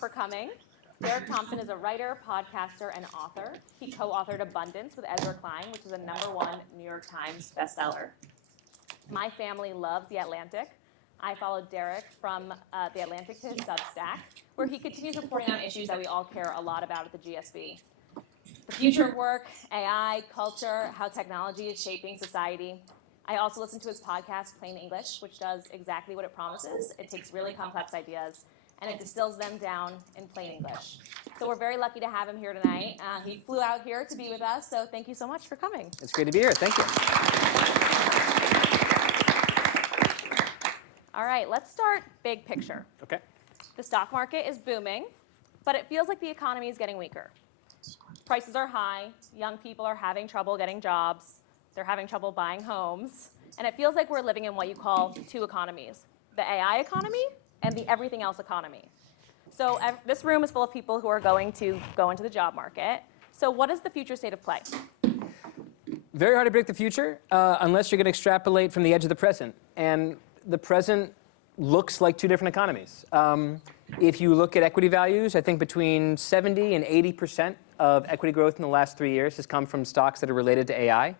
for coming. Derek Thompson is a writer, podcaster, and author. He co-authored Abundance with Ezra Klein, which is a #1 New York Times bestseller. My family loves The Atlantic. I followed Derek from The Atlantic to his Substack, where he continues reporting on issues that we all care a lot about at the GSB. The future of work, AI, culture, how technology is shaping society. I also listen to his podcast, Plain English, which does exactly what it promises. It takes really complex ideas and it distills them down in plain English. So we're very lucky to have him here tonight. He flew out here to be with us, so thank you so much for coming. It's great to be here. Thank you. All right, let's start big picture. Okay. The stock market is booming, but it feels like the economy is getting weaker. Prices are high, young people are having trouble getting jobs, they're having trouble buying homes, and it feels like we're living in what you call two economies, the AI economy and the everything else economy. So this room is full of people who are going to go into the job market. So what is the future state of play? Very hard to predict the future unless you're going to extrapolate from the edge of the present. And the present looks like two different economies. If you look at equity values, I think between 70 and 80% of equity growth in the last 3 years has come from stocks that are related to AI.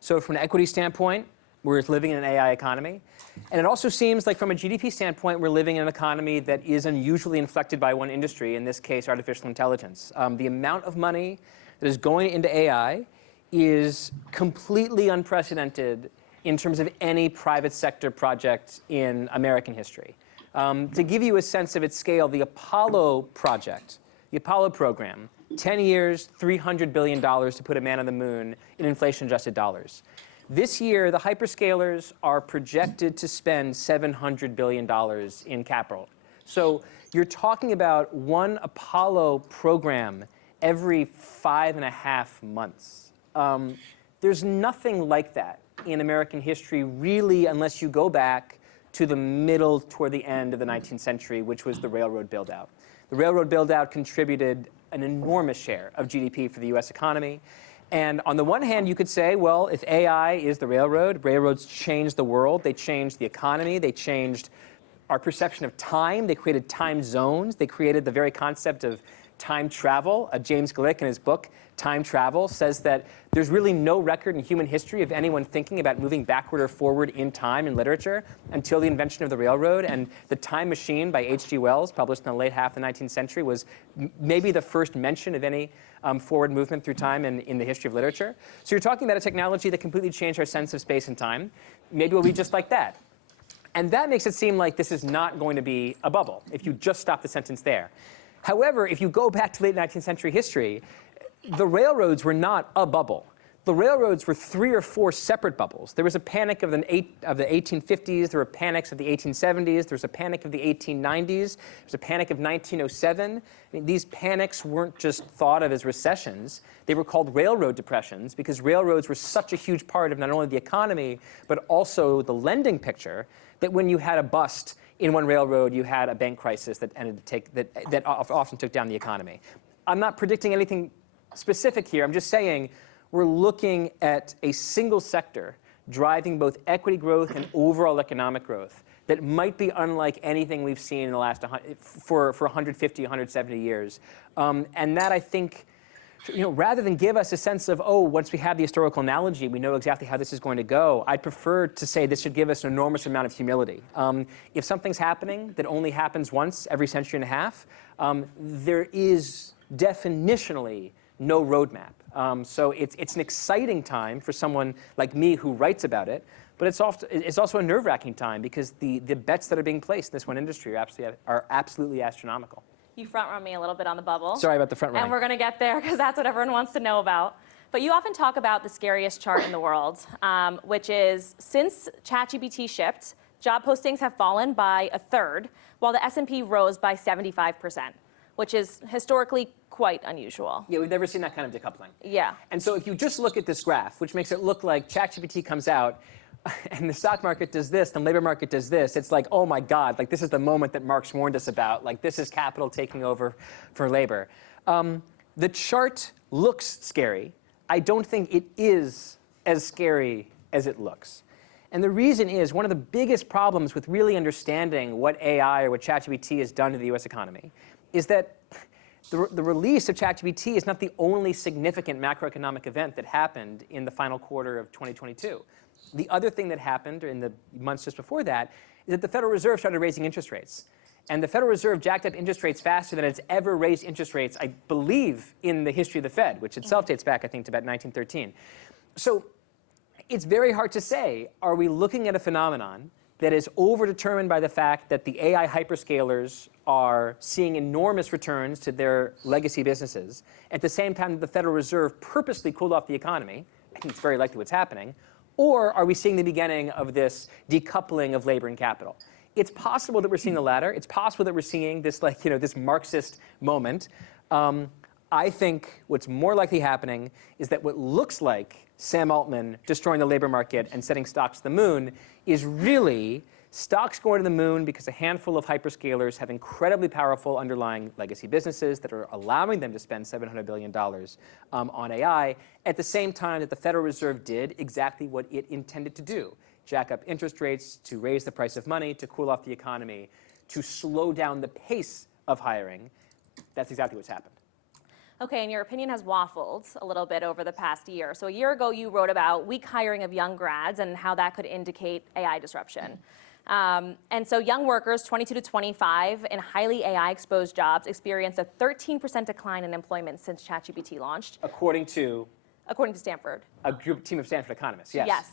So from an equity standpoint, we're living in an AI economy. And it also seems like from a GDP standpoint, we're living in an economy that is unusually inflected by one industry, in this case, artificial intelligence. The amount of money that is going into AI is completely unprecedented in terms of any private sector project in American history. To give you a sense of its scale, the Apollo project, the Apollo program, 10 years, $300 billion to put a man on the moon in inflation-adjusted dollars. This year, the hyperscalers are projected to spend $700 billion in capital. So you're talking about one Apollo program every 5.5 months. There's nothing like that in American history, really, unless you go back to the middle toward the end of the 19th century, which was the railroad build-out. The railroad build-out contributed an enormous share of GDP for the US economy. And on the one hand, you could say, well, if AI is the railroad, railroads changed the world, they changed the economy, they changed our perception of time, they created time zones, they created the very concept of time travel. James Gleick, in his book, Time Travel, says that there's really no record in human history of anyone thinking about moving backward or forward in time in literature until the invention of the railroad. And The Time Machine by H.G. Wells, published in the late half of the 19th century, was maybe the first mention of any forward movement through time in the history of literature. So you're talking about a technology that completely changed our sense of space and time. Maybe we'll be just like that. And that makes it seem like this is not going to be a bubble, if you just stop the sentence there. However, if you go back to late 19th century history, the railroads were not a bubble. The railroads were 3 or 4 separate bubbles. There was a panic of the 1850s. There were panics of the 1870s. There was a panic of the 1890s. There was a panic of 1907. I mean, these panics weren't just thought of as recessions. They were called railroad depressions because railroads were such a huge part of not only the economy, but also the lending picture, that when you had a bust in one railroad, you had a bank crisis that often took down the economy. I'm not predicting anything specific here. I'm just saying we're looking at a single sector driving both equity growth and overall economic growth that might be unlike anything we've seen in the last for 150, 170 years. And that, I think, rather than give us a sense of, oh, once we have the historical analogy, we know exactly how this is going to go, I'd prefer to say this should give us an enormous amount of humility. If something's happening that only happens once every century and a half, there is definitionally no roadmap. So it's an exciting time for someone like me who writes about it, but it's also a nerve-wracking time because the bets that are being placed in this one industry are absolutely astronomical. You front-run me a little bit on the bubble. Sorry about the front-running. And we're going to get there because that's what everyone wants to know about. But you often talk about the scariest chart in the world, which is since ChatGPT shipped, job postings have fallen by 1/3, while the S&P rose by 75%, which is historically quite unusual. Yeah, we've never seen that kind of decoupling. Yeah. And so if you just look at this graph, which makes it look like ChatGPT comes out, and the stock market does this, the labor market does this, it's like, oh my God, like this is the moment that Marx warned us about. Like this is capital taking over for labor. The chart looks scary. I don't think it is as scary as it looks. And the reason is one of the biggest problems with really understanding what AI or what ChatGPT has done to the US economy is that the release of ChatGPT is not the only significant macroeconomic event that happened in the final quarter of 2022. The other thing that happened in the months just before that is that the Federal Reserve started raising interest rates. And the Federal Reserve jacked up interest rates faster than it's ever raised interest rates, I believe, in the history of the Fed, which itself dates back, I think, to about 1913. So it's very hard to say, are we looking at a phenomenon that is overdetermined by the fact that the AI hyperscalers are seeing enormous returns to their legacy businesses, at the same time that the Federal Reserve purposely cooled off the economy? I think it's very likely what's happening. Or are we seeing the beginning of this decoupling of labor and capital? It's possible that we're seeing the latter. It's possible that we're seeing this, this Marxist moment. I think what's more likely happening is that what looks like Sam Altman destroying the labor market and setting stocks to the moon is really stocks going to the moon because a handful of hyperscalers have incredibly powerful underlying legacy businesses that are allowing them to spend $700 billion on AI, at the same time that the Federal Reserve did exactly what it intended to do: jack up interest rates to raise the price of money, to cool off the economy, to slow down the pace of hiring. That's exactly what's happened. Okay, and your opinion has waffled a little bit over the past year. So a year ago, you wrote about weak hiring of young grads and how that could indicate AI disruption. And so young workers, 22 to 25, in highly AI-exposed jobs experienced a 13% decline in employment since ChatGPT launched. According to Stanford. A team of Stanford economists, yes. Yes.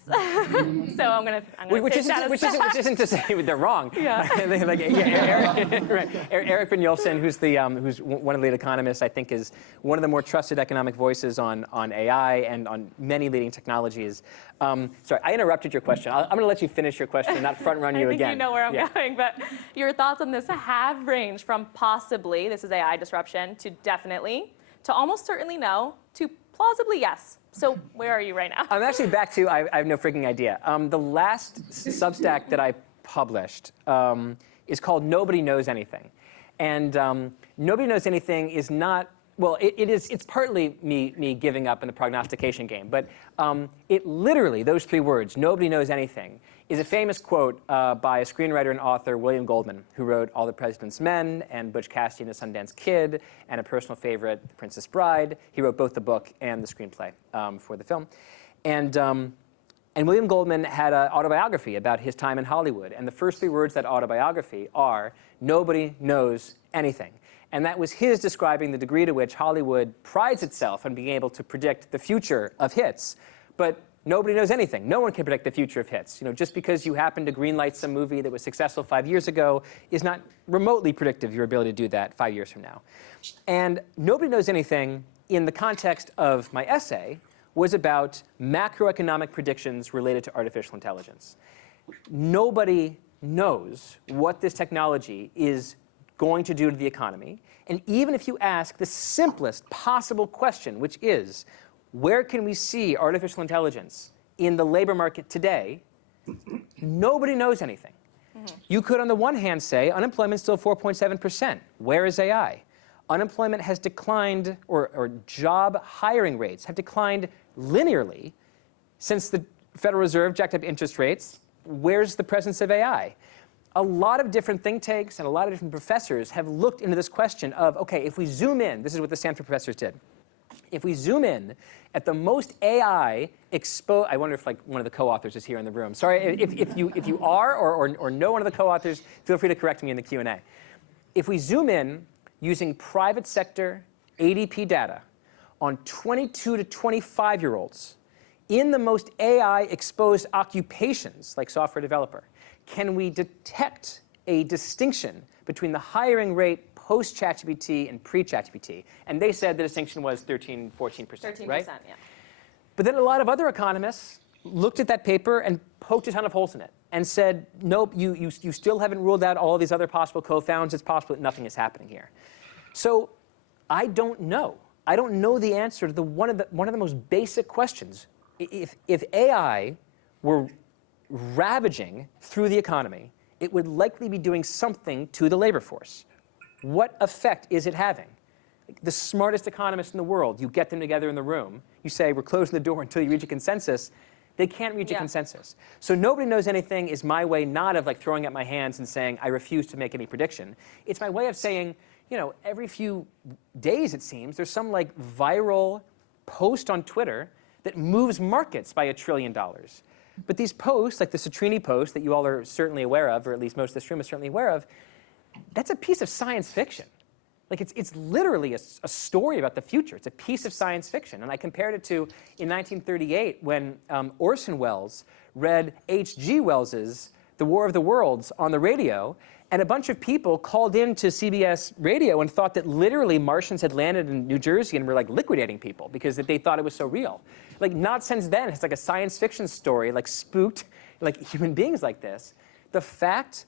So I'm going to which isn't to say they're wrong. Yeah. Eric Brynjolfsson, who's one of the lead economists, I think is one of the more trusted economic voices on AI and on many leading technologies. Sorry, I interrupted your question. I'm going to let you finish your question and not front run you again. I think you know where I'm going, but your thoughts on this have ranged from possibly, this is AI disruption, to definitely, to almost certainly no, to plausibly yes. So where are you right now? I'm actually back to I have no freaking idea. The last Substack that I published is called Nobody Knows Anything. And Nobody Knows Anything is not, well, it's partly me giving up in the prognostication game, but it literally, those three words, Nobody Knows Anything, is a famous quote by a screenwriter and author, William Goldman, who wrote All the President's Men and Butch Cassidy and the Sundance Kid, and a personal favorite, The Princess Bride. He wrote both the book and the screenplay for the film. And William Goldman had an autobiography about his time in Hollywood. And the first three words of that autobiography are, nobody knows anything. And that was his describing the degree to which Hollywood prides itself on being able to predict the future of hits. But nobody knows anything. No one can predict the future of hits. Just because you happen to greenlight some movie that was successful 5 years ago is not remotely predictive of your ability to do that 5 years from now. And Nobody Knows Anything, in the context of my essay, was about macroeconomic predictions related to artificial intelligence. Nobody knows what this technology is going to do to the economy. And even if you ask the simplest possible question, which is, where can we see artificial intelligence in the labor market today? Nobody knows anything. Mm-hmm. You could, on the one hand, say unemployment is still 4.7%. Where is AI? Unemployment has declined, or job hiring rates have declined linearly since the Federal Reserve jacked up interest rates. Where's the presence of AI? A lot of different think tanks and a lot of different professors have looked into this question of, okay, if we zoom in, this is what the Stanford professors did. If we zoom in at the most AI exposed, I wonder if one of the co-authors is here in the room. Sorry, if you are or know one of the co-authors, feel free to correct me in the Q&A. If we zoom in using private sector ADP data on 22 to 25-year-olds in the most AI exposed occupations, like software developer, can we detect a distinction between the hiring rate post-ChatGPT and pre-ChatGPT? And they said the distinction was 13, 14%, 13%, right? Yeah. But then a lot of other economists looked at that paper and poked a ton of holes in it and said, nope, you still haven't ruled out all these other possible co-founds. It's possible that nothing is happening here. So I don't know. I don't know the answer to one of the most basic questions. If AI were ravaging through the economy, it would likely be doing something to the labor force. What effect is it having? The smartest economists in the world, you get them together in the room, you say, we're closing the door until you reach a consensus. They can't reach a consensus. So Nobody Knows Anything is my way not of throwing up my hands and saying, I refuse to make any prediction. It's my way of saying, every few days, it seems, there's some like viral post on Twitter that moves markets by $1 trillion. But these posts, like the Citrini post that you all are certainly aware of, or at least most of this room is certainly aware of, that's a piece of science fiction. Like it's literally a story about the future. It's a piece of science fiction. And I compared it to in 1938 when Orson Welles read H.G. Wells's The War of the Worlds on the radio, and a bunch of people called in to CBS radio and thought that literally Martians had landed in New Jersey and were like liquidating people because they thought it was so real. Like not since then, it's like a science fiction story, like spooked like human beings like this. The fact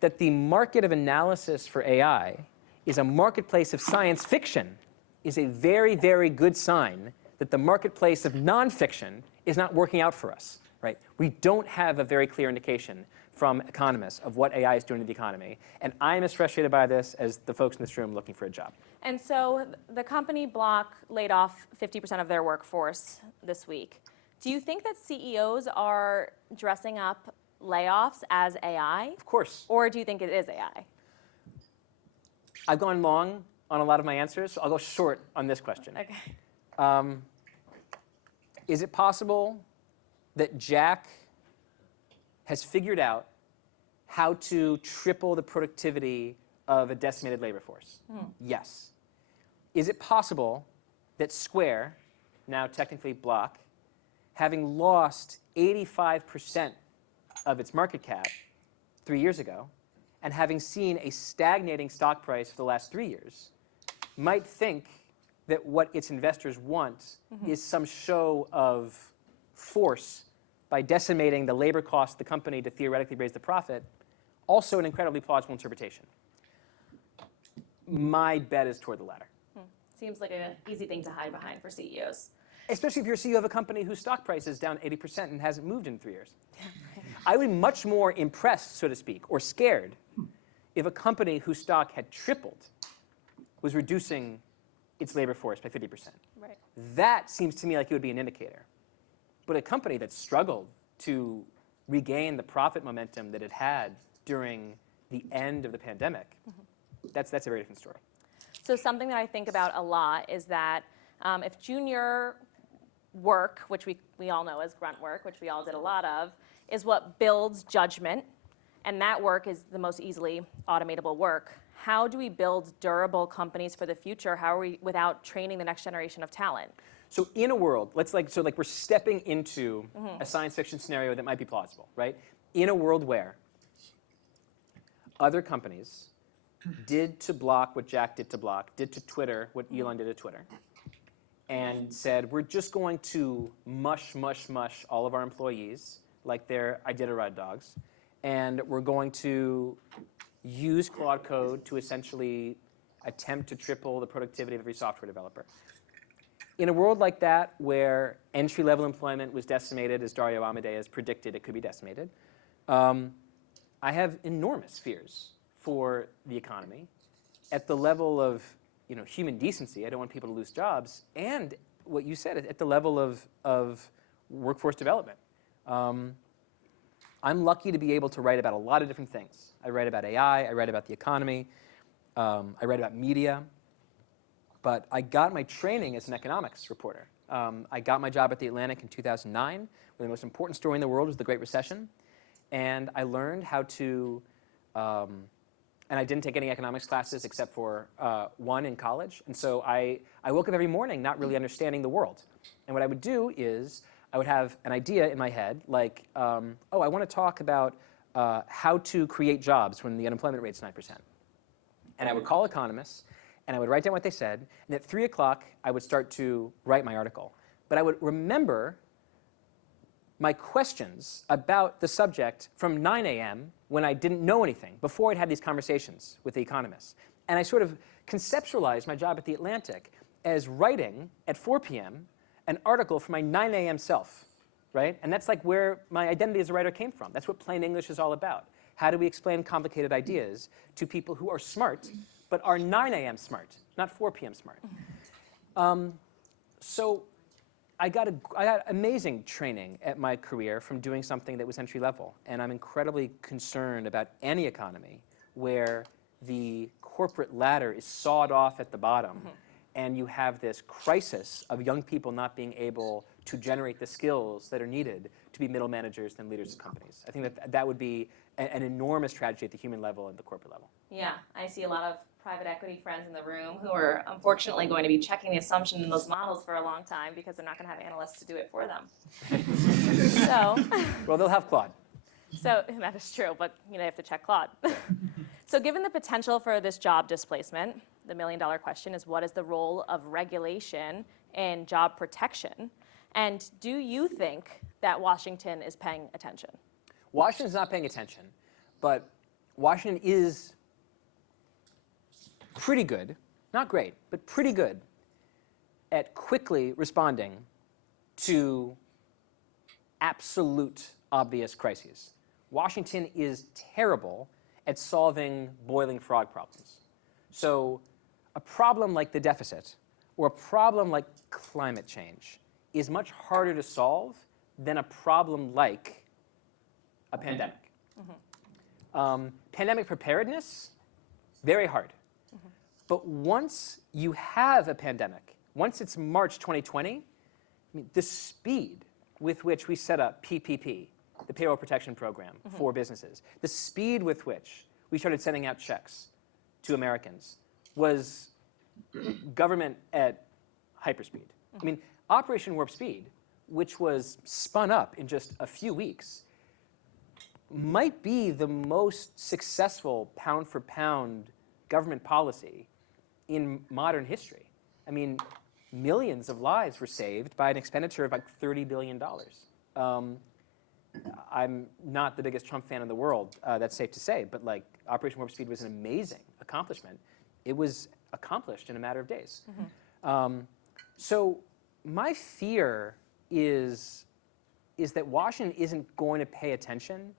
that the market of analysis for AI is a marketplace of science fiction is a very, very good sign that the marketplace of nonfiction is not working out for us, right? We don't have a very clear indication from economists of what AI is doing to the economy. And I'm as frustrated by this as the folks in this room looking for a job. And so the company Block laid off 50% of their workforce this week. Do you think that CEOs are dressing up layoffs as AI? Of course. Or do you think it is AI? I've gone long on a lot of my answers, so I'll go short on this question. Okay. Is it possible that Jack has figured out how to triple the productivity of a decimated labor force? Yes. Is it possible that Square, now technically Block, having lost 85% of its market cap 3 years ago, and having seen a stagnating stock price for the last 3 years, might think that what its investors want is some show of force by decimating the labor cost of the company to theoretically raise the profit, also an incredibly plausible interpretation. My bet is toward the latter. Seems like an easy thing to hide behind for CEOs. Especially if you're a CEO of a company whose stock price is down 80% and hasn't moved in 3 years. I would be much more impressed, so to speak, or scared, if a company whose stock had tripled was reducing its labor force by 50%. Right. That seems to me like it would be an indicator. But a company that struggled to regain the profit momentum that it had during the end of the pandemic, that's a very different story. So something that I think about a lot is that if junior work, which we all know as grunt work, which we all did a lot of, is what builds judgment, and that work is the most easily automatable work, how do we build durable companies for the future? How are we without training the next generation of talent? So in a world, we're stepping into a science fiction scenario that might be plausible, right? In a world where other companies did to Block what Jack did to Block, did to Twitter what Elon did to Twitter, and said, we're just going to mush all of our employees like they're Iditarod dogs, and we're going to use Claude Code to essentially attempt to triple the productivity of every software developer. In a world like that, where entry-level employment was decimated, as Dario Amadeus predicted it could be decimated, I have enormous fears for the economy at the level of human decency. I don't want people to lose jobs. And what you said, at the level of workforce development. I'm lucky to be able to write about a lot of different things. I write about AI, I write about the economy, I write about media. But I got my training as an economics reporter. I got my job at The Atlantic in 2009, when the most important story in the world was the Great Recession. And I learned how to, and I didn't take any economics classes except for one in college. And so I woke up every morning not really understanding the world. And what I would do is I would have an idea in my head, like, I want to talk about how to create jobs when the unemployment rate's 9%. And I would call economists, and I would write down what they said, and at 3 o'clock, I would start to write my article. But I would remember my questions about the subject from 9 a.m. when I didn't know anything, before I'd had these conversations with the economists. And I sort of conceptualized my job at The Atlantic as writing at 4 p.m. an article for my 9 a.m. self, right? And that's like where my identity as a writer came from. That's what plain English is all about. How do we explain complicated ideas to people who are smart, but are 9 a.m. smart, not 4 p.m. smart? So I got amazing training at my career from doing something that was entry level. And I'm incredibly concerned about any economy where the corporate ladder is sawed off at the bottom, and you have this crisis of young people not being able to generate the skills that are needed to be middle managers and leaders of companies. I think that would be an enormous tragedy at the human level and the corporate level. Yeah, I see a lot of private equity friends in the room who are unfortunately going to be checking the assumption in those models for a long time because they're not going to have analysts to do it for them. Well, they'll have Claude. So that is true, but they have to check Claude. So given the potential for this job displacement, the million-dollar question is, what is the role of regulation in job protection? And do you think that Washington is paying attention? Washington's not paying attention, but Washington is pretty good, not great, but pretty good at quickly responding to absolute obvious crises. Washington is terrible at solving boiling frog problems. So a problem like the deficit or a problem like climate change is much harder to solve than a problem like a pandemic. Pandemic preparedness, very hard. But once you have a pandemic, once it's March 2020, the speed with which we set up PPP, the Payroll Protection Program for businesses, the speed with which we started sending out checks to Americans was government at hyperspeed. I mean, Operation Warp Speed, which was spun up in just a few weeks, might be the most successful pound-for-pound government policy in modern history. I mean, millions of lives were saved by an expenditure of like $30 billion. I'm not the biggest Trump fan in the world, that's safe to say, but like Operation Warp Speed was an amazing accomplishment. It was accomplished in a matter of days. So my fear is that Washington isn't going to pay attention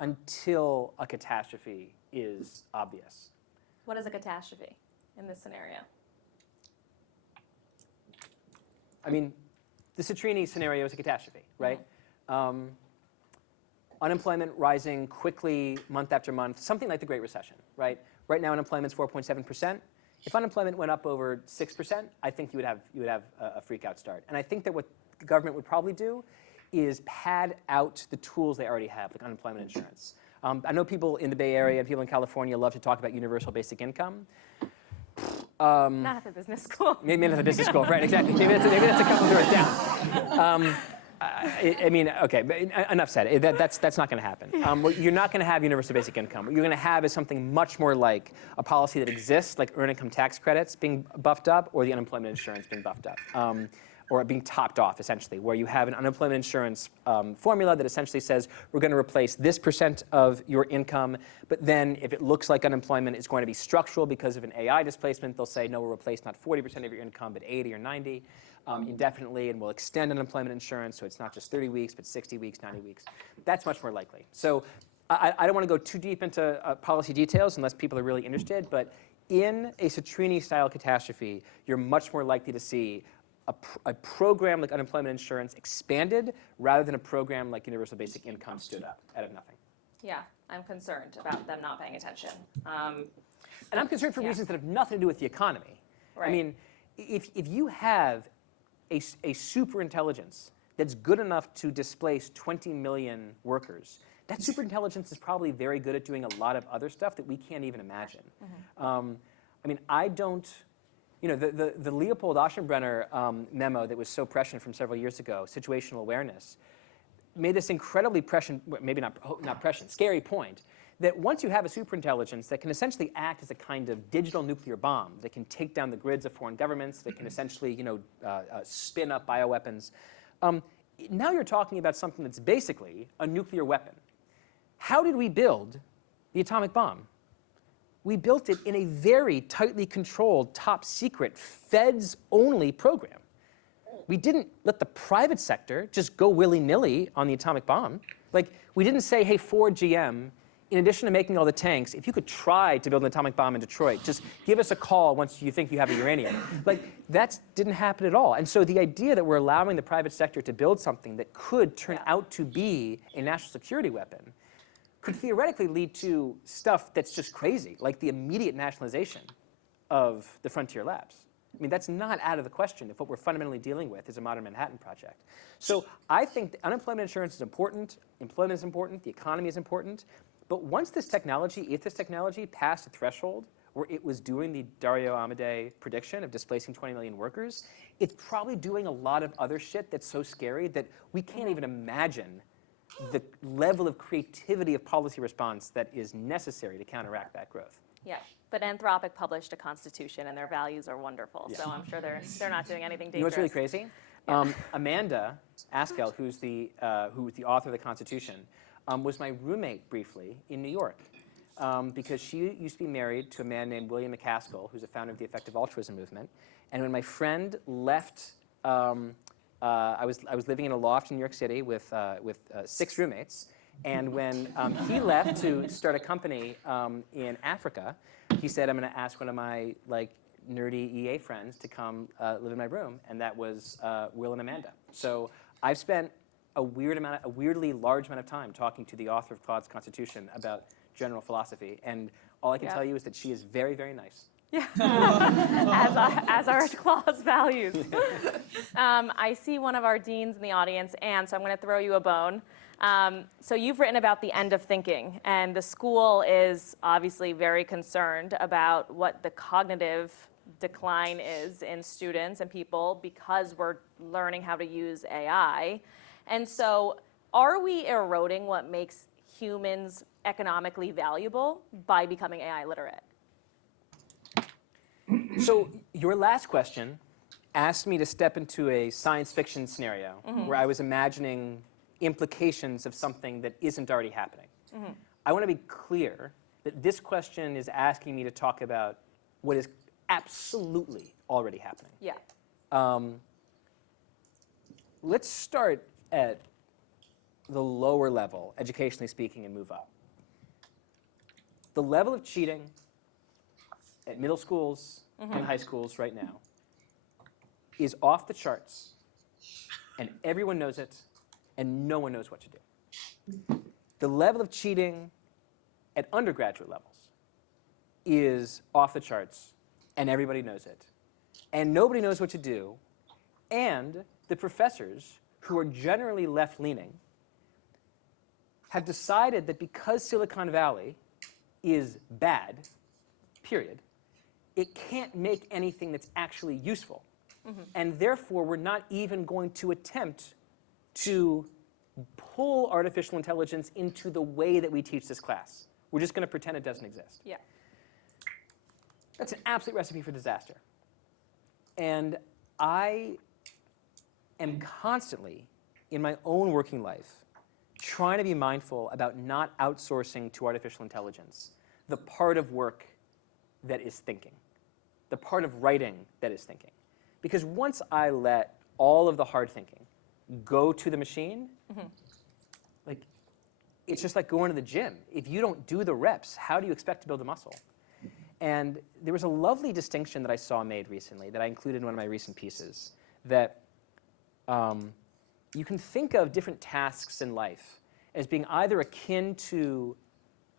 until a catastrophe is obvious. What is a catastrophe in this scenario? I mean, the Citrini scenario is a catastrophe, right? Unemployment rising quickly month after month, something like the Great Recession, right? Right now, unemployment's 4.7%. If unemployment went up over 6%, I think you would have a freak-out start. And I think that what the government would probably do is pad out the tools they already have, like unemployment insurance. I know people in the Bay Area and people in California love to talk about universal basic income. Not at the business school. Maybe not at the business school, right? Exactly. Maybe that's a couple doors down. I mean, okay, but enough said. That's not going to happen. You're not going to have universal basic income. What you're going to have is something much more like a policy that exists, like earned income tax credits being buffed up, or the unemployment insurance being buffed up, or being topped off, essentially, where you have an unemployment insurance formula that essentially says we're going to replace this % of your income, but then if it looks like unemployment is going to be structural because of an AI displacement, they'll say, no, we'll replace not 40% of your income, but 80 or 90 indefinitely, and we'll extend unemployment insurance so it's not just 30 weeks, but 60 weeks, 90 weeks. That's much more likely. So I don't want to go too deep into policy details unless people are really interested, but in a Citrini-style catastrophe, you're much more likely to see a program like unemployment insurance expanded rather than a program like universal basic income stood up out of nothing. Yeah, I'm concerned about them not paying attention. And I'm concerned for reasons that have nothing to do with the economy. Right. I mean, if you have a super intelligence that's good enough to displace 20 million workers, that super intelligence is probably very good at doing a lot of other stuff that we can't even imagine. I mean, I don't. You know, the Leopold Aschenbrenner memo that was so prescient from several years ago, situational awareness, made this incredibly prescient, maybe not prescient, scary point, that once you have a superintelligence that can essentially act as a kind of digital nuclear bomb, that can take down the grids of foreign governments, that can essentially, spin up bioweapons, now you're talking about something that's basically a nuclear weapon. How did we build the atomic bomb? We built it in a very tightly controlled, top secret, feds-only program. We didn't let the private sector just go willy-nilly on the atomic bomb. Like, we didn't say, hey, Ford, GM, in addition to making all the tanks, if you could try to build an atomic bomb in Detroit, just give us a call once you think you have a uranium. Like, that didn't happen at all. And so the idea that we're allowing the private sector to build something that could turn out to be a national security weapon could theoretically lead to stuff that's just crazy, like the immediate nationalization of the frontier labs. I mean, that's not out of the question if what we're fundamentally dealing with is a modern Manhattan Project. So I think unemployment insurance is important, employment is important, the economy is important, but once this technology, if this technology passed a threshold where it was doing the Dario Amodei prediction of displacing 20 million workers, it's probably doing a lot of other shit that's so scary that we can't even imagine the level of creativity of policy response that is necessary to counteract that growth. Yeah, but Anthropic published a constitution, and their values are wonderful. Yeah. So I'm sure they're not doing anything dangerous. You know what's really crazy? Yeah. Amanda Askell, who's the author of the Constitution, was my roommate briefly in New York, because she used to be married to a man named William McCaskill, who's a founder of the effective altruism movement. And when my friend left, I was living in a loft in New York City with 6 roommates. And when he left to start a company in Africa, he said, I'm going to ask one of my nerdy EA friends to come live in my room, and that was Will and Amanda. So I've spent a weirdly large amount of time talking to the author of Claude's Constitution about general philosophy, and all I can tell you is that she is very, very nice. Yeah, as are Claude's values. I see one of our deans in the audience, Anne, so I'm going to throw you a bone. So you've written about the end of thinking, and the school is obviously very concerned about what the cognitive decline is in students and people because we're learning how to use AI. And so are we eroding what makes humans economically valuable by becoming AI literate? So your last question asked me to step into a science fiction scenario where I was imagining implications of something that isn't already happening. I want to be clear that this question is asking me to talk about what is absolutely already happening. Yeah. Let's start at the lower level, educationally speaking, and move up. The level of cheating at middle schools and high schools right now is off the charts, and everyone knows it, and no one knows what to do. The level of cheating at undergraduate levels is off the charts, and everybody knows it. And nobody knows what to do, and the professors, who are generally left-leaning, have decided that because Silicon Valley is bad, period, it can't make anything that's actually useful. And therefore, we're not even going to attempt to pull artificial intelligence into the way that we teach this class. We're just going to pretend it doesn't exist. Yeah. That's an absolute recipe for disaster. And I am constantly, in my own working life, trying to be mindful about not outsourcing to artificial intelligence the part of work that is thinking, the part of writing that is thinking. Because once I let all of the hard thinking go to the machine, it's just like going to the gym. If you don't do the reps, how do you expect to build a muscle? And there was a lovely distinction that I saw made recently that I included in one of my recent pieces, that you can think of different tasks in life as being either akin to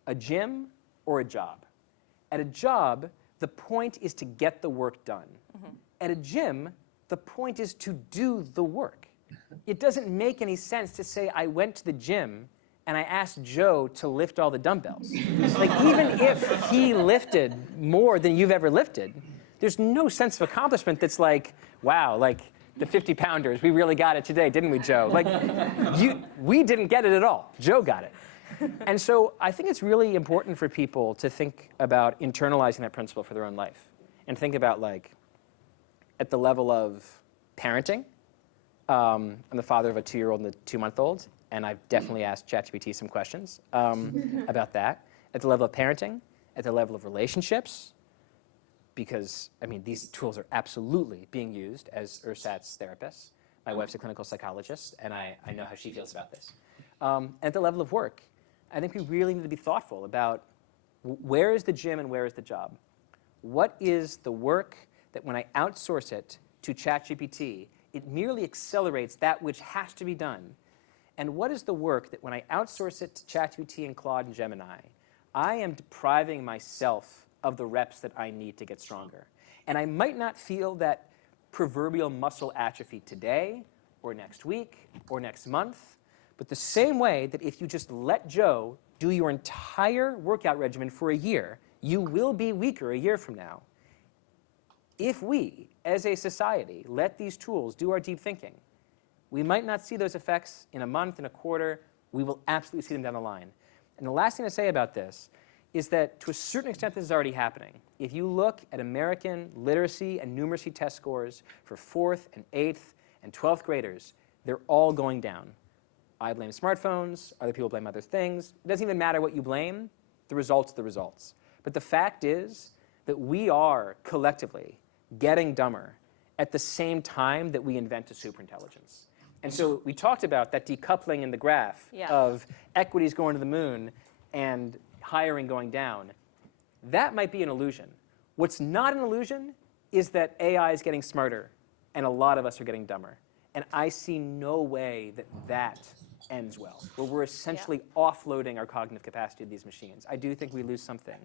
a gym or a job. At a job, the point is to get the work done. At a gym, the point is to do the work. It doesn't make any sense to say, I went to the gym and I asked Joe to lift all the dumbbells. Even if he lifted more than you've ever lifted, there's no sense of accomplishment that's like, wow, the 50-pounders, we really got it today, didn't we, Joe? We didn't get it at all. Joe got it. And so I think it's really important for people to think about internalizing that principle for their own life, and think about, at the level of parenting. I'm the father of a 2-year-old and a 2-month-old, and I've definitely asked ChatGPT some questions about that. At the level of parenting, at the level of relationships, because, these tools are absolutely being used as ersatz therapists. My wife's a clinical psychologist, and I know how she feels about this. At the level of work, I think we really need to be thoughtful about where is the gym and where is the job? What is the work that when I outsource it to ChatGPT, it merely accelerates that which has to be done, And what is the work that when I outsource it to ChatGPT and Claude and Gemini, I am depriving myself of the reps that I need to get stronger. And I might not feel that proverbial muscle atrophy today, or next week, or next month, but the same way that if you just let Joe do your entire workout regimen for a year, you will be weaker a year from now. If we, as a society, let these tools do our deep thinking, we might not see those effects in a month, in a quarter. We will absolutely see them down the line. And the last thing to say about this is that to a certain extent this is already happening. If you look at American literacy and numeracy test scores for 4th and 8th and 12th graders, they're all going down. I blame smartphones, other people blame other things. It doesn't even matter what you blame, the results are the results. But the fact is that we are collectively getting dumber at the same time that we invent a superintelligence. And so we talked about that decoupling in the graph of equities going to the moon and hiring going down. That might be an illusion. What's not an illusion is that AI is getting smarter and a lot of us are getting dumber. And I see no way that that ends well, where we're essentially offloading our cognitive capacity to these machines. I do think we lose something,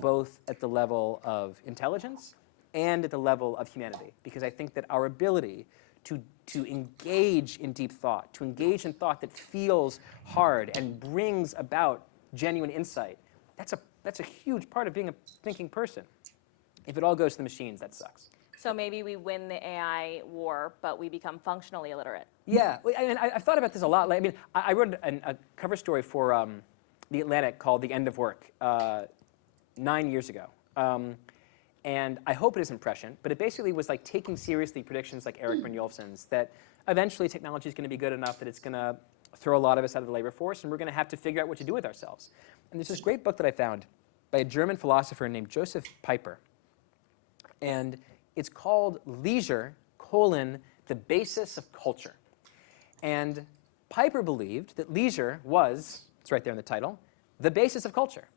both at the level of intelligence and at the level of humanity, because I think that our ability to engage in deep thought, to engage in thought that feels hard and brings about genuine insight, that's a huge part of being a thinking person. If it all goes to the machines, that sucks. So maybe we win the AI war, but we become functionally illiterate. Yeah, and I've thought about this a lot. I mean, I wrote a cover story for The Atlantic called The End of Work 9 years ago. And I hope it isn't prescient, but it basically was like taking seriously predictions like Eric Brynjolfsson's that eventually technology is going to be good enough that it's going to throw a lot of us out of the labor force, and we're going to have to figure out what to do with ourselves. And there's this great book that I found by a German philosopher named Joseph Piper. And it's called Leisure, the Basis of Culture. And Piper believed that leisure was, it's right there in the title, the basis of culture.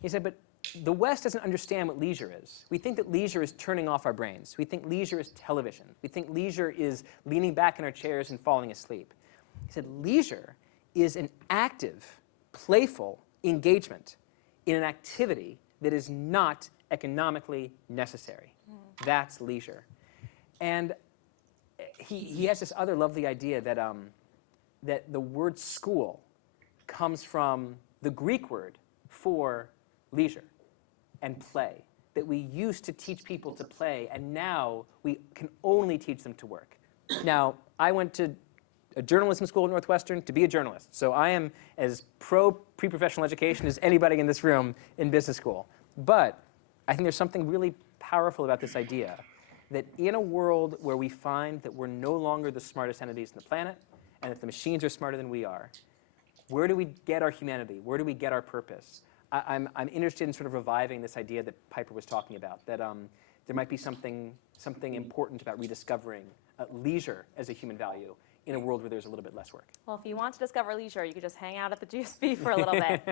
He said, but the West doesn't understand what leisure is. We think that leisure is turning off our brains. We think leisure is television. We think leisure is leaning back in our chairs and falling asleep. He said, leisure is an active, playful engagement in an activity that is not economically necessary. That's leisure. And he has this other lovely idea that, that the word school comes from the Greek word for leisure and play, that we used to teach people to play, and now we can only teach them to work. Now, I went to a journalism school at Northwestern to be a journalist, so I am as pre-professional education as anybody in this room in business school. But I think there's something really powerful about this idea that in a world where we find that we're no longer the smartest entities on the planet and that the machines are smarter than we are, where do we get our humanity? Where do we get our purpose? I'm interested in sort of reviving this idea that Piper was talking about, that there might be something important about rediscovering leisure as a human value in a world where there's a little bit less work. Well, if you want to discover leisure, you could just hang out at the GSB for a little bit.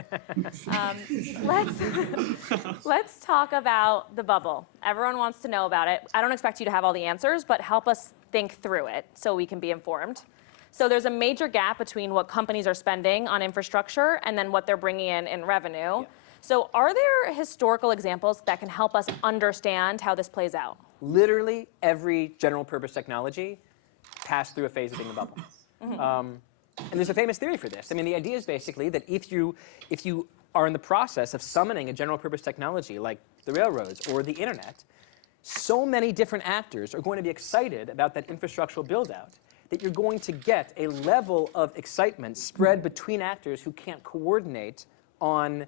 Let's talk about the bubble. Everyone wants to know about it. I don't expect you to have all the answers, but help us think through it so we can be informed. So there's a major gap between what companies are spending on infrastructure and then what they're bringing in revenue. Yeah. So are there historical examples that can help us understand how this plays out? Literally every general purpose technology passed through a phase of being a bubble. And there's a famous theory for this. I mean, the idea is basically that if you are in the process of summoning a general purpose technology like the railroads or the internet, so many different actors are going to be excited about that infrastructural build-out that you're going to get a level of excitement spread between actors who can't coordinate on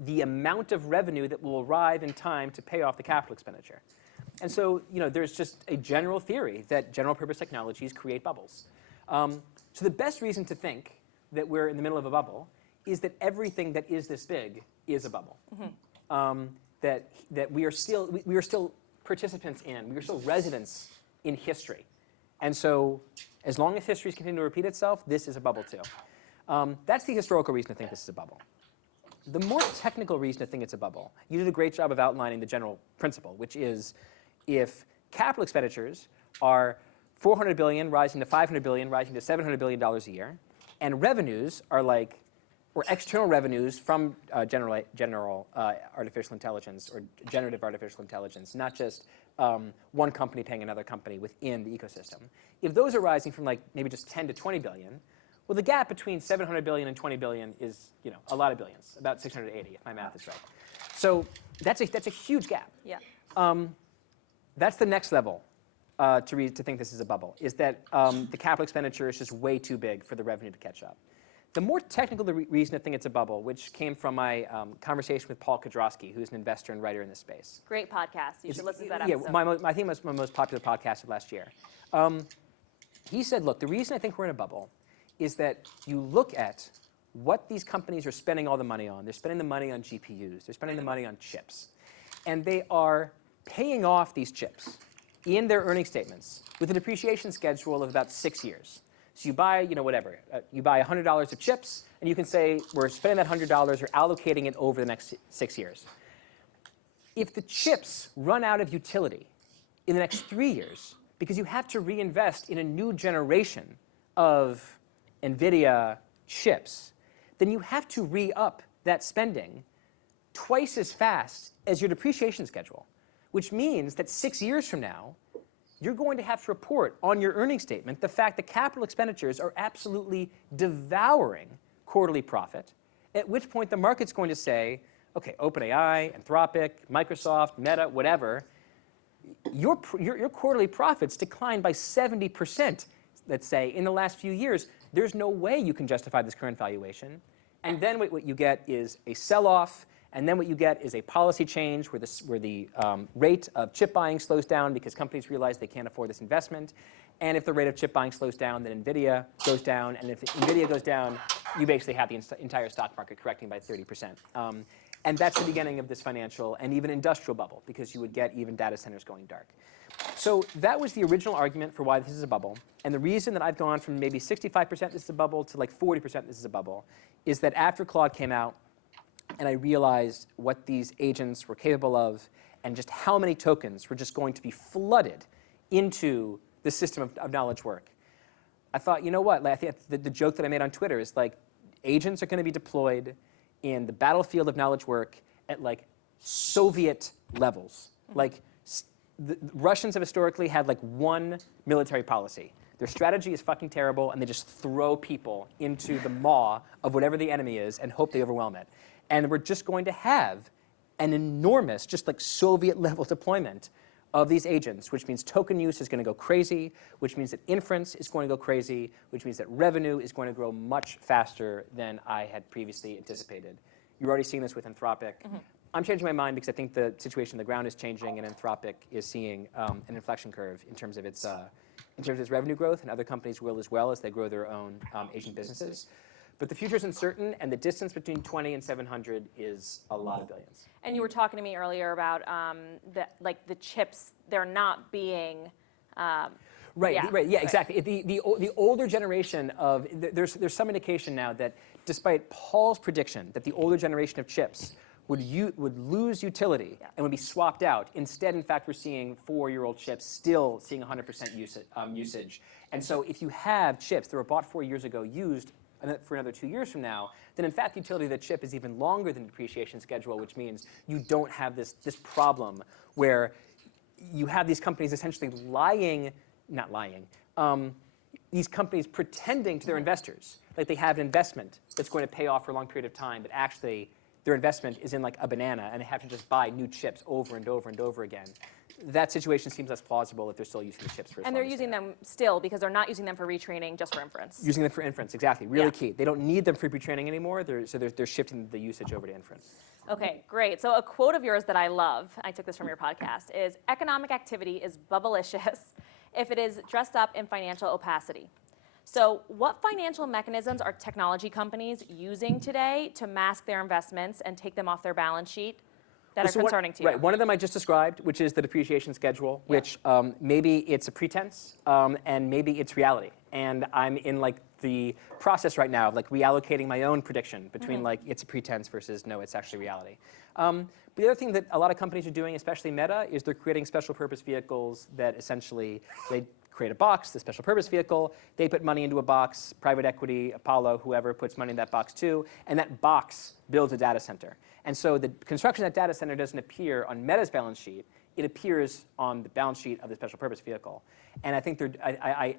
the amount of revenue that will arrive in time to pay off the capital expenditure. And so, there's just a general theory that general purpose technologies create bubbles. So the best reason to think that we're in the middle of a bubble is that everything that is this big is a bubble. That we are still participants in, we are still residents in history. And so as long as history is continuing to repeat itself, this is a bubble too. That's the historical reason to think this is a bubble. The more technical reason to think it's a bubble, you did a great job of outlining the general principle, which is if capital expenditures are $400 billion rising to $500 billion, rising to $700 billion a year, And revenues are like, or external revenues from general artificial intelligence or generative artificial intelligence, not just one company paying another company within the ecosystem. If those are rising from like maybe just 10 to 20 billion, well, the gap between 700 billion and 20 billion is, a lot of billions, about 680 if my math is right. So that's a huge gap. Yeah. That's the next level to think this is a bubble, is that the capital expenditure is just way too big for the revenue to catch up. The more technical reason to think it's a bubble, which came from my conversation with Paul Kodrowski, who's an investor and writer in this space. Great podcast. You should listen to that Yeah, episode. I think it was my most popular podcast of last year. He said, look, the reason I think we're in a bubble is that you look at what these companies are spending all the money on. They're spending the money on GPUs. They're spending the money on chips. And they are paying off these chips in their earnings statements with a depreciation schedule of about 6 years. So you buy, you buy $100 of chips, and you can say, we're spending that $100 or allocating it over the next 6 years. If the chips run out of utility in the next 3 years, because you have to reinvest in a new generation of NVIDIA chips, then you have to re-up that spending twice as fast as your depreciation schedule, which means that 6 years from now, you're going to have to report on your earnings statement the fact that capital expenditures are absolutely devouring quarterly profit, at which point the market's going to say, okay, OpenAI, Anthropic, Microsoft, Meta, whatever, your quarterly profits declined by 70%, let's say, in the last few years. There's no way you can justify this current valuation. And then what you get is a sell-off, and then what you get is a policy change where the rate of chip buying slows down because companies realize they can't afford this investment. And if the rate of chip buying slows down, then NVIDIA goes down. And if NVIDIA goes down, you basically have the entire stock market correcting by 30%. And that's the beginning of this financial and even industrial bubble, because you would get even data centers going dark. So that was the original argument for why this is a bubble. And the reason that I've gone from maybe 65% this is a bubble to like 40% this is a bubble is that after Claude came out, and I realized what these agents were capable of and just how many tokens were just going to be flooded into the system of knowledge work, I thought, you know what? I think the joke that I made on Twitter is like, agents are going to be deployed in the battlefield of knowledge work at like Soviet levels. Like the Russians have historically had like one military policy. Their strategy is fucking terrible, and they just throw people into the maw of whatever the enemy is and hope they overwhelm it. And we're just going to have an enormous, just like Soviet-level deployment of these agents, which means token use is going to go crazy, which means that inference is going to go crazy, which means that revenue is going to grow much faster than I had previously anticipated. You're already seeing this with Anthropic. Mm-hmm. I'm changing my mind because I think the situation on the ground is changing, and Anthropic is seeing an inflection curve in terms of its revenue growth, and other companies will as well as they grow their own agent businesses. But the future is uncertain, and the distance between 20 and 700 is a lot of billions. And you were talking to me earlier about the chips, they're not being. Right, exactly. The older generation of, there's some indication now that despite Paul's prediction that the older generation of chips would lose utility and would be swapped out. Instead, in fact, we're seeing 4-year-old chips still seeing 100% usage. And so if you have chips that were bought 4 years ago, used for another 2 years from now, then in fact the utility of the chip is even longer than the depreciation schedule, which means you don't have this problem where you have these companies essentially these companies pretending to their investors like they have an investment that's going to pay off for a long period of time, but actually their investment is in like a banana and they have to just buy new chips over and over and over again. That situation seems less plausible if they're still using the chips for as long as they're using them still because they're not using them for retraining, just for inference. Using them for inference, exactly. Really key. They don't need them for retraining anymore, so they're shifting the usage over to inference. Okay, great. So a quote of yours that I love, I took this from your podcast, is economic activity is bubblicious if it is dressed up in financial opacity. So what financial mechanisms are technology companies using today to mask their investments and take them off their balance sheet that are concerning to you? Right, one of them I just described, which is the depreciation schedule, which maybe it's a pretense and maybe it's reality. And I'm in like the process right now of like reallocating my own prediction between like it's a pretense versus no, it's actually reality. But the other thing that a lot of companies are doing, especially Meta, is they're creating special purpose vehicles that essentially they create a box, the special purpose vehicle. They put money into a box, private equity, Apollo, whoever puts money in that box too, and that box builds a data center. And so the construction of that data center doesn't appear on Meta's balance sheet. It appears on the balance sheet of the special purpose vehicle. And I think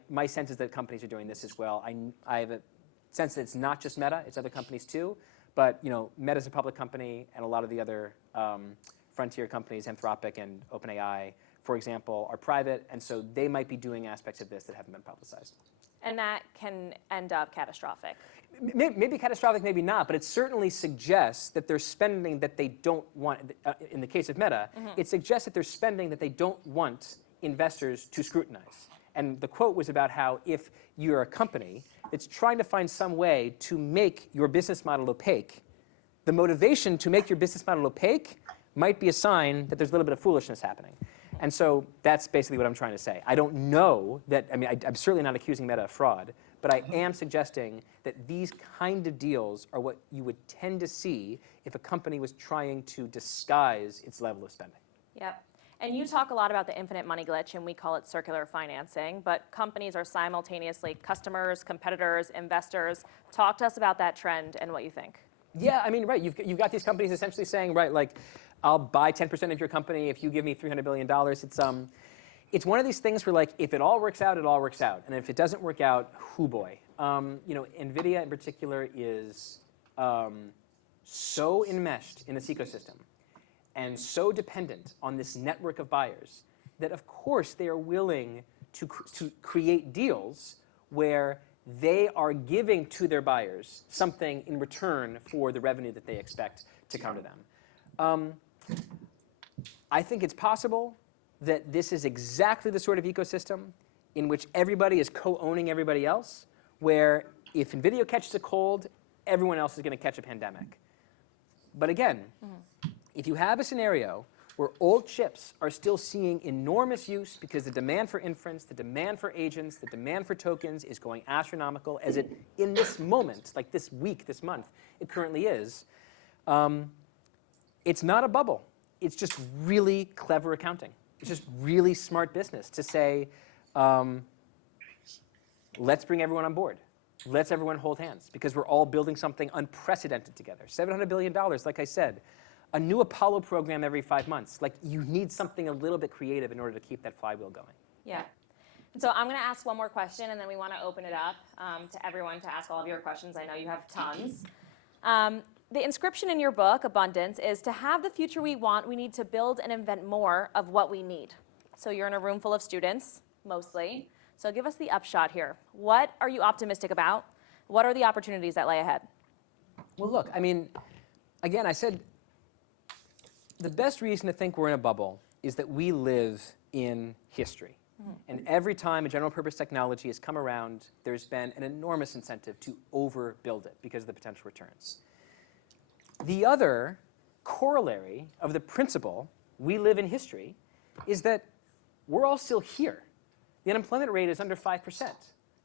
my sense is that companies are doing this as well. I have a sense that it's not just Meta, it's other companies too. But Meta's a public company, and a lot of the other frontier companies, Anthropic and OpenAI, for example, are private, and so they might be doing aspects of this that haven't been publicized. And that can end up catastrophic. Maybe catastrophic, maybe not, but it certainly suggests that they're spending that they don't want. In the case of Meta, it suggests that they're spending that they don't want investors to scrutinize. And the quote was about how if you're a company that's trying to find some way to make your business model opaque, the motivation to make your business model opaque might be a sign that there's a little bit of foolishness happening. And so that's basically what I'm trying to say. I don't know that, I'm certainly not accusing Meta of fraud, but I am suggesting that these kind of deals are what you would tend to see if a company was trying to disguise its level of spending. Yep. And you talk a lot about the infinite money glitch, and we call it circular financing, but companies are simultaneously customers, competitors, investors. Talk to us about that trend and what you think. Yeah, right, you've got these companies essentially saying, right, like, I'll buy 10% of your company if you give me $300 billion. It's one of these things where, like, if it all works out, it all works out. And if it doesn't work out, hoo boy. NVIDIA in particular is so enmeshed in this ecosystem and so dependent on this network of buyers that, of course, they are willing to create deals where they are giving to their buyers something in return for the revenue that they expect to come to them. I think it's possible that this is exactly the sort of ecosystem in which everybody is co-owning everybody else, where if NVIDIA catches a cold, everyone else is going to catch a pandemic. But again, if you have a scenario where old chips are still seeing enormous use because the demand for inference, the demand for agents, the demand for tokens is going astronomical, as it, in this moment, like this week, this month, it currently is, it's not a bubble. It's just really clever accounting. It's just really smart business to say, let's bring everyone on board. Let's everyone hold hands, because we're all building something unprecedented together. $700 billion, like I said. A new Apollo program every 5 months. Like, you need something a little bit creative in order to keep that flywheel going. Yeah. And so I'm going to ask one more question, and then we want to open it up to everyone to ask all of your questions. I know you have tons. The inscription in your book, Abundance, is to have the future we want, we need to build and invent more of what we need. So you're in a room full of students, mostly. So give us the upshot here. What are you optimistic about? What are the opportunities that lay ahead? Well, look, again, I said the best reason to think we're in a bubble is that we live in history. And every time a general purpose technology has come around, there's been an enormous incentive to overbuild it because of the potential returns. The other corollary of the principle we live in history is that we're all still here. The unemployment rate is under 5%.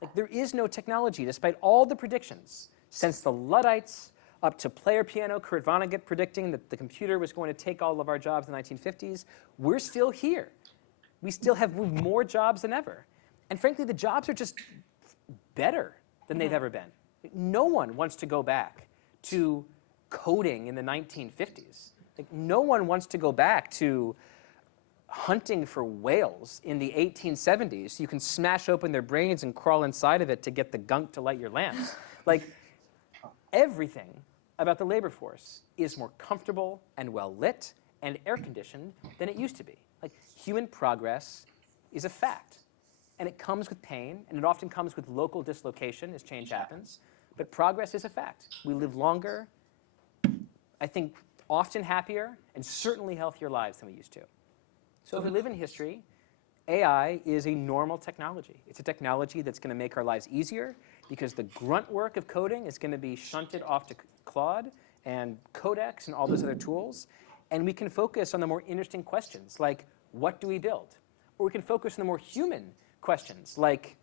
Like, there is no technology, despite all the predictions, since the Luddites up to player piano Kurt Vonnegut predicting that the computer was going to take all of our jobs in the 1950s, we're still here. We still have more jobs than ever. And frankly, the jobs are just better than they've ever been. No one wants to go back to coding in the 1950s. Like, no one wants to go back to hunting for whales in the 1870s so you can smash open their brains and crawl inside of it to get the gunk to light your lamps. Like, everything about the labor force is more comfortable and well lit and air conditioned than it used to be. Like, human progress is a fact. And it comes with pain, and it often comes with local dislocation as change happens. But progress is a fact. We live longer, I think, often happier, and certainly healthier lives than we used to. So if we live in history, AI is a normal technology. It's a technology that's going to make our lives easier because the grunt work of coding is going to be shunted off to Claude and Codex and all those other tools. And we can focus on the more interesting questions, like, what do we build? Or we can focus on the more human questions, like,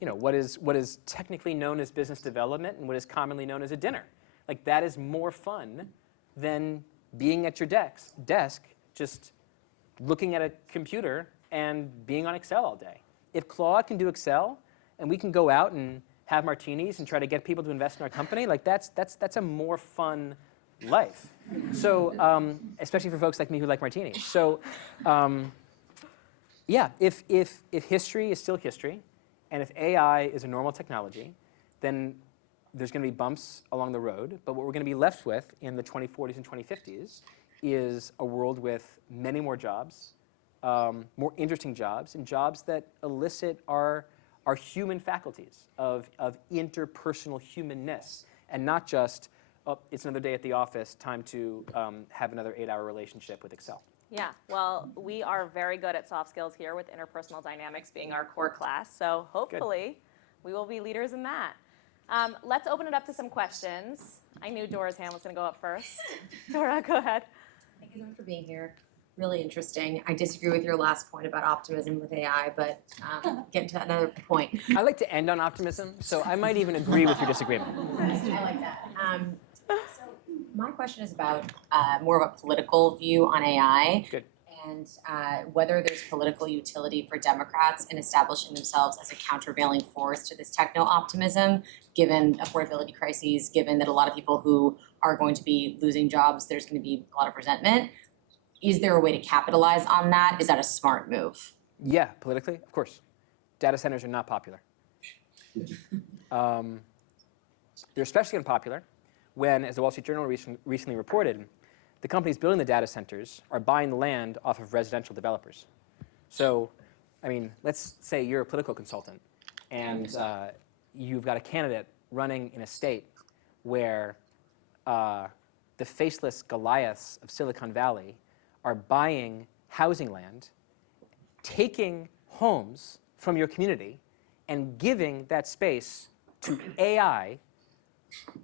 what is technically known as business development and what is commonly known as a dinner. Like, that is more fun than being at your desk just looking at a computer and being on Excel all day. If Claude can do Excel, and we can go out and have martinis and try to get people to invest in our company, like that's a more fun life. So, especially for folks like me who like martinis. So, yeah, if history is still history, and if AI is a normal technology, then there's going to be bumps along the road. But what we're going to be left with in the 2040s and 2050s is a world with many more jobs, more interesting jobs, and jobs that elicit our human faculties of interpersonal humanness, and not just, oh, it's another day at the office, time to have another 8-hour relationship with Excel. Yeah, well, we are very good at soft skills here with interpersonal dynamics being our core class. So hopefully we will be leaders in that. Let's open it up to some questions. I knew Dora's hand was going to go up first. Dora, go ahead. Thank you so much for being here. Really interesting. I disagree with your last point about optimism with AI, but getting to another point. I like to end on optimism, so I might even agree with your disagreement. I like that. So my question is about more of a political view on AI. Good. And whether there's political utility for Democrats in establishing themselves as a countervailing force to this techno-optimism, given affordability crises, given that a lot of people who are going to be losing jobs, there's going to be a lot of resentment. Is there a way to capitalize on that? Is that a smart move? Yeah, politically, of course. Data centers are not popular. They're especially unpopular when, as the Wall Street Journal recently reported, the companies building the data centers are buying the land off of residential developers. So, I mean, let's say you're a political consultant and you've got a candidate running in a state where the faceless Goliaths of Silicon Valley are buying housing land, taking homes from your community, and giving that space to AI,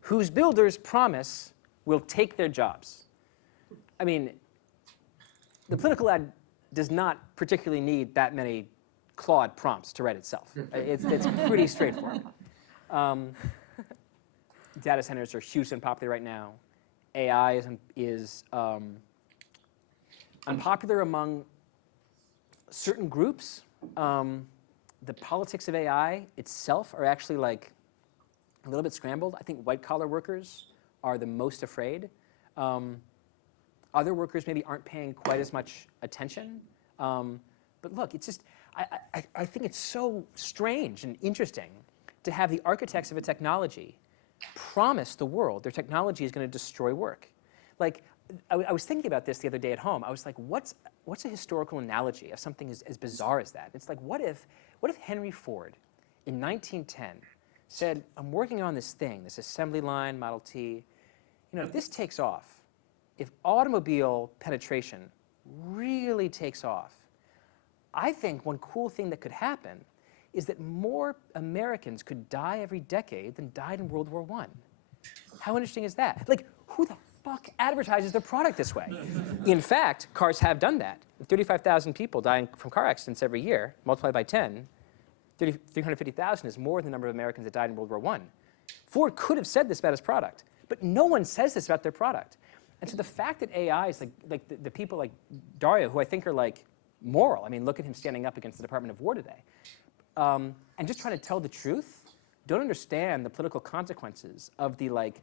whose builders promise will take their jobs. I mean, the political ad does not particularly need that many Claude prompts to write itself. It's pretty straightforward. Data centers are hugely unpopular right now. AI is unpopular among certain groups. The politics of AI itself are actually like a little bit scrambled. I think white-collar workers are the most afraid. Other workers maybe aren't paying quite as much attention. But look, it's just, I think it's so strange and interesting to have the architects of a technology promise the world their technology is going to destroy work. Like, I was thinking about this the other day at home. I was like, what's a historical analogy of something as bizarre as that? It's like, what if Henry Ford in 1910 said, I'm working on this thing, this assembly line, Model T. You know, if this takes off, if automobile penetration really takes off, I think one cool thing that could happen is that more Americans could die every decade than died in World War I. How interesting is that? Like, who the fuck advertises their product this way? In fact, cars have done that. With 35,000 people dying from car accidents every year, multiplied by 10, 350,000 is more than the number of Americans that died in World War I. Ford could have said this about his product, but no one says this about their product. And so the fact that AI is like the people like Dario, who I think are like moral. I mean, look at him standing up against the Department of War today. And just trying to tell the truth, don't understand the political consequences of the like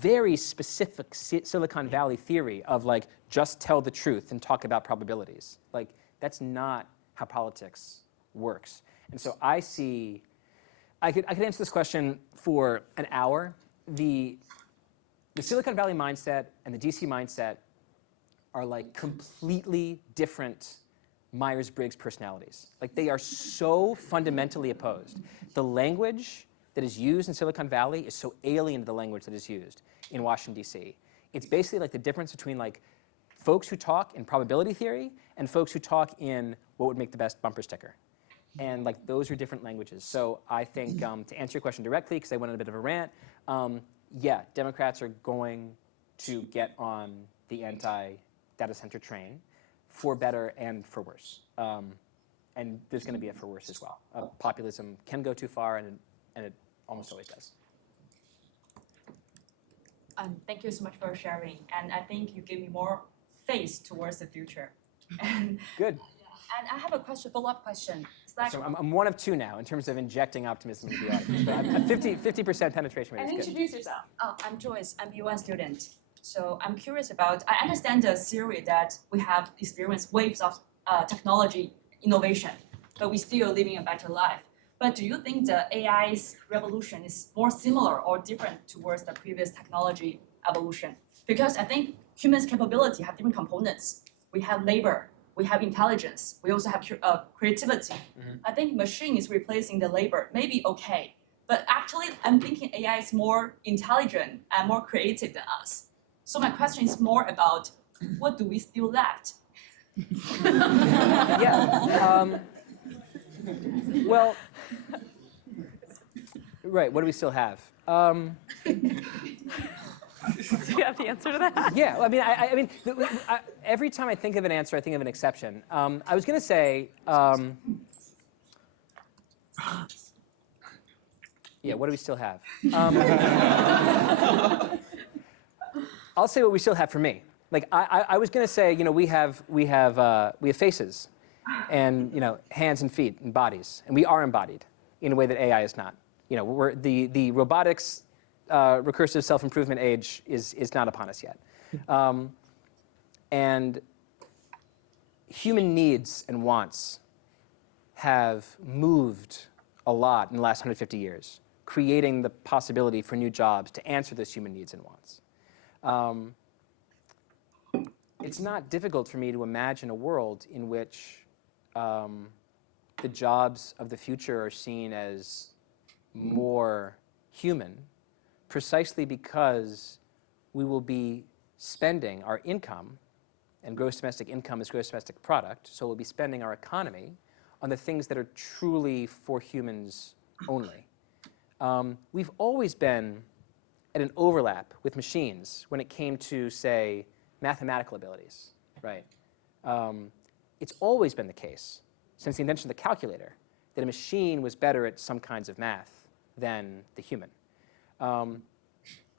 very specific Silicon Valley theory of like just tell the truth and talk about probabilities. Like that's not how politics works. And so I could answer this question for an hour. The Silicon Valley mindset and the DC mindset are like completely different Myers-Briggs personalities. Like they are so fundamentally opposed. The language that is used in Silicon Valley is so alien to the language that is used in Washington, DC. It's basically like the difference between like folks who talk in probability theory and folks who talk in what would make the best bumper sticker. And like those are different languages. So I think to answer your question directly, because I went on a bit of a rant, yeah, Democrats are going to get on the anti-data center train for better and for worse. And there's going to be a for worse as well. Populism can go too far, and it almost always does. Thank you so much for sharing. And I think you gave me more face towards the future. And Good. And I have a question, follow-up question. It's like, So I'm one of two now in terms of injecting optimism into the audience. But I'm 50% penetration rate And is good. introduce yourself. I'm Joyce, I'm UN student. So I'm curious about, I understand the theory that we have experienced waves of technology innovation, but we still living a better life. But do you think the AI's revolution is more similar or different towards the previous technology evolution? Because I think humans' capability have different components. We have labor, we have intelligence, we also have creativity. I think machine is replacing the labor, maybe okay. But actually, I'm thinking AI is more intelligent and more creative than us. So my question is more about what do we still left? Yeah. Well, right. What do we still have? Do you have the answer to that? Yeah. I mean, every time I think of an answer, I think of an exception. I was going to say, yeah. What do we still have? I'll say what we still have for me. Like I was going to say, we have faces, and hands and feet and bodies, and we are embodied in a way that AI is not. We're the robotics recursive self-improvement age is not upon us yet, and human needs and wants have moved a lot in the last 150 years, creating the possibility for new jobs to answer those human needs and wants. It's not difficult for me to imagine a world in which the jobs of the future are seen as more human, precisely because we will be spending our income, and gross domestic income is gross domestic product, so we'll be spending our economy on the things that are truly for humans only. We've always been at an overlap with machines when it came to, say, mathematical abilities, right? It's always been the case, since the invention of the calculator, that a machine was better at some kinds of math than the human.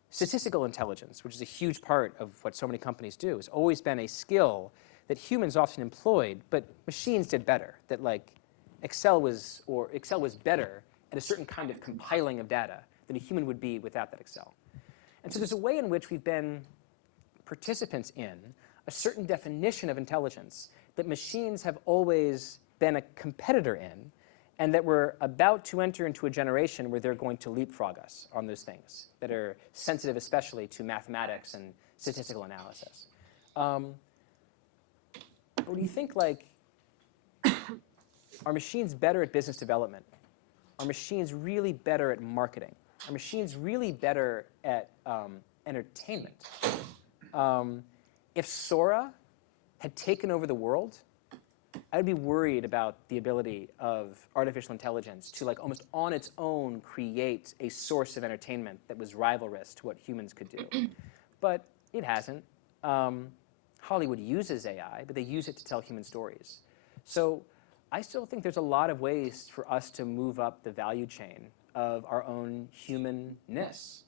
Statistical intelligence, which is a huge part of what so many companies do, has always been a skill that humans often employed, but machines did better. That Excel was better at a certain kind of compiling of data than a human would be without that Excel. And so there's a way in which we've been participants in a certain definition of intelligence that machines have always been a competitor in, and that we're about to enter into a generation where they're going to leapfrog us on those things that are sensitive especially to mathematics and statistical analysis. Or do you think, are machines better at business development? Are machines really better at marketing? Are machines really better at entertainment? If Sora had taken over the world, I'd be worried about the ability of artificial intelligence to almost on its own create a source of entertainment that was rivalrous to what humans could do. But it hasn't. Hollywood uses AI, but they use it to tell human stories. So I still think there's a lot of ways for us to move up the value chain of our own humanness.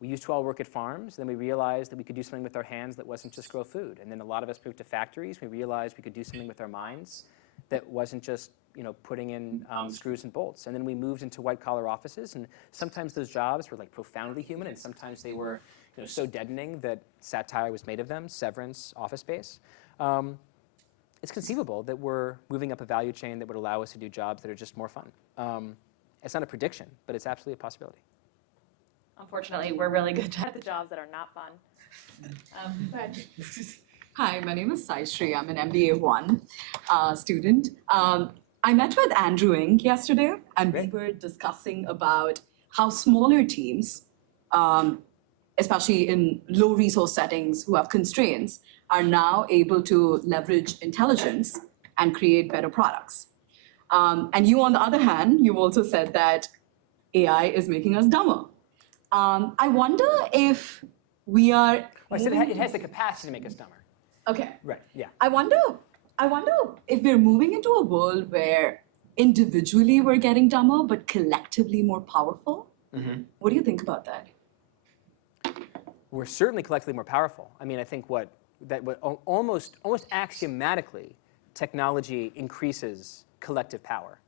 We used to all work at farms, then we realized that we could do something with our hands that wasn't just grow food. And then a lot of us moved to factories. We realized we could do something with our minds that wasn't just putting in screws and bolts. And then we moved into white-collar offices, and sometimes those jobs were profoundly human, and sometimes they were so deadening that satire was made of them, Severance, Office Space. It's conceivable that we're moving up a value chain that would allow us to do jobs that are just more fun. It's not a prediction, but it's absolutely a possibility. Unfortunately, we're really good at the jobs that are not fun. Hi, my name is Sai Sri. I'm an MBA 1 student. I met with Andrew Ng yesterday, and we were discussing about how smaller teams, especially in low resource settings who have constraints, are now able to leverage intelligence and create better products. And you, on the other hand, you've also said that AI is making us dumber. I wonder if we are. Well, I said it has the capacity to make us dumber. Okay. Right. Yeah. I wonder if we're moving into a world where individually we're getting dumber, but collectively more powerful. Mm-hmm. What do you think about that? We're certainly collectively more powerful. I mean, I think what almost axiomatically technology increases collective power.